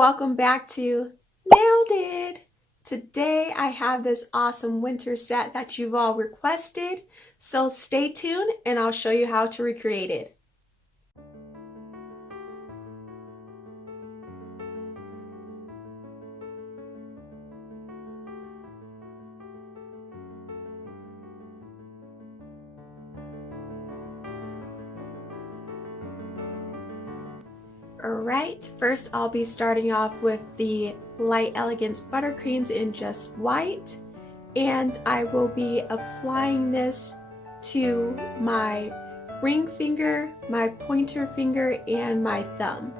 Welcome back to Nailed It! Today I have this awesome winter set that you've all requested, so stay tuned and I'll show you how to recreate it. Alright, first I'll be starting off with the Light Elegance Buttercreams in just white, and I will be applying this to my ring finger, my pointer finger, and my thumb.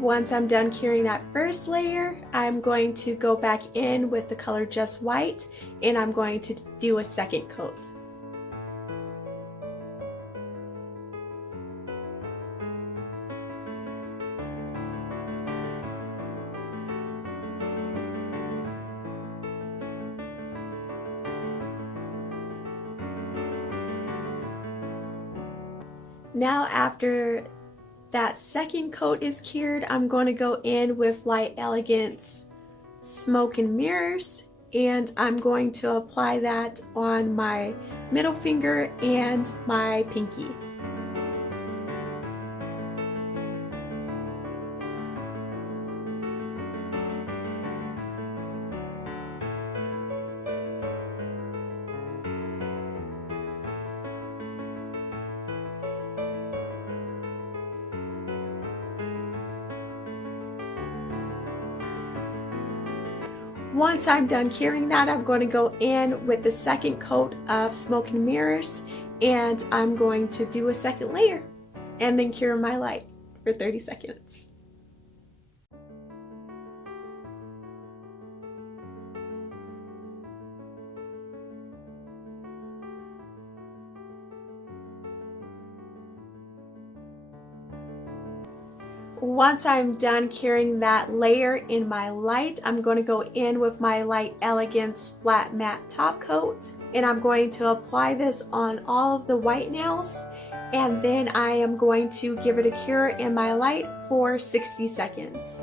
Once I'm done curing that first layer, I'm going to go back in with the color just white and I'm going to do a second coat. Now after that second coat is cured, I'm going to go in with Light Elegance Smoke and Mirrors, and I'm going to apply that on my middle finger and my pinky. Once I'm done curing that, I'm going to go in with the second coat of Smoke and Mirrors, and I'm going to do a second layer and then cure my light for 30 seconds. Once I'm done curing that layer in my light, I'm going to go in with my Light Elegance Flat Matte Top Coat, and I'm going to apply this on all of the white nails, and then I am going to give it a cure in my light for 60 seconds.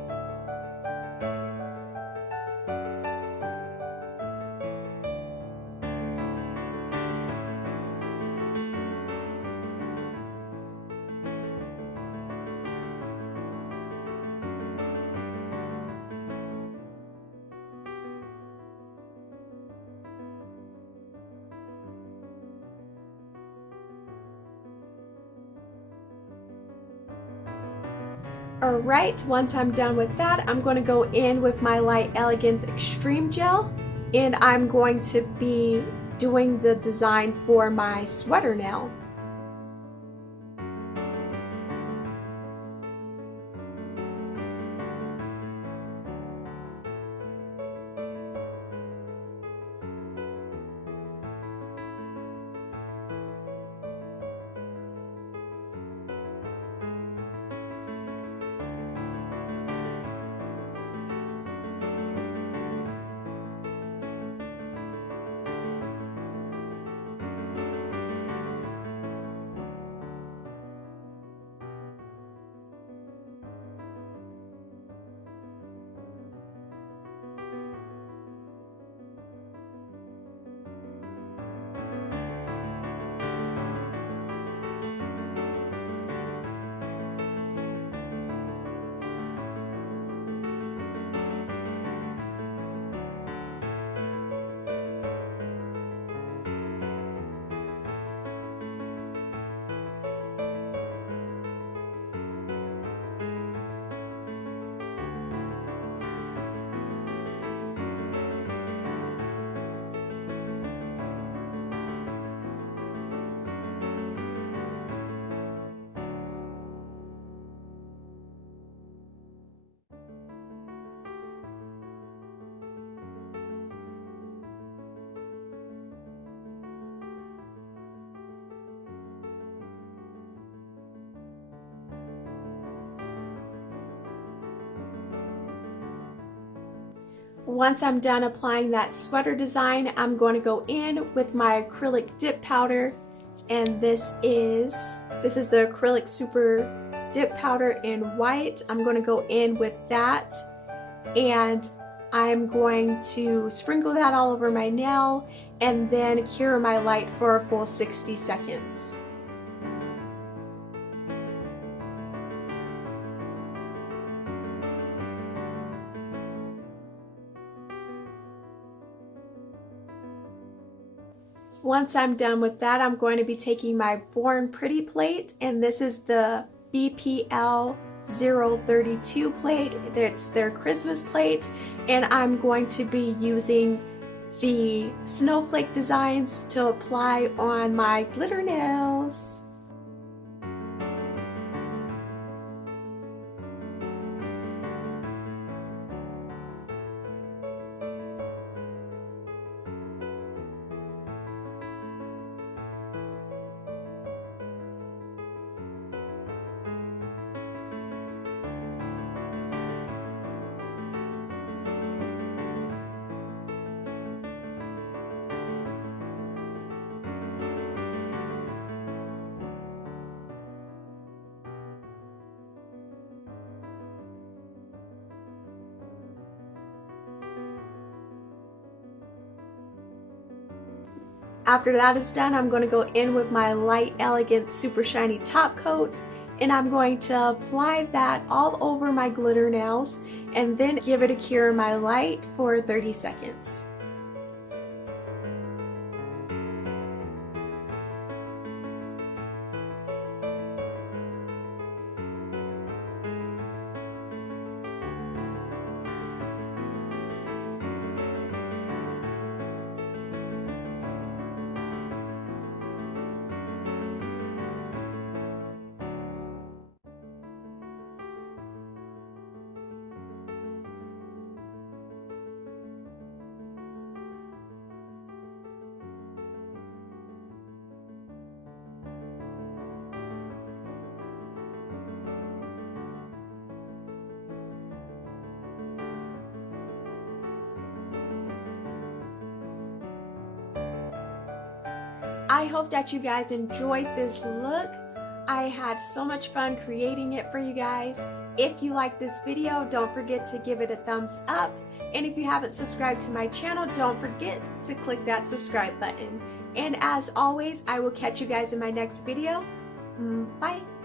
Alright, once I'm done with that, I'm going to go in with my Light Elegance Extreme Gel, and I'm going to be doing the design for my sweater nail. Once I'm done applying that sweater design, I'm going to go in with my acrylic dip powder, and this is the acrylic super dip powder in white. I'm going to go in with that, and I'm going to sprinkle that all over my nail and then cure my light for a full 60 seconds. Once I'm done with that, I'm going to be taking my Born Pretty plate, and this is the BPL 032 plate. It's their Christmas plate, and I'm going to be using the snowflake designs to apply on my glitter nails. After that is done, I'm going to go in with my Light Elegance Super Shiny Top Coat, and I'm going to apply that all over my glitter nails and then give it a cure in my light for 30 seconds. I hope that you guys enjoyed this look. I had so much fun creating it for you guys. If you like this video, don't forget to give it a thumbs up. And if you haven't subscribed to my channel, don't forget to click that subscribe button. And as always, I will catch you guys in my next video. Bye!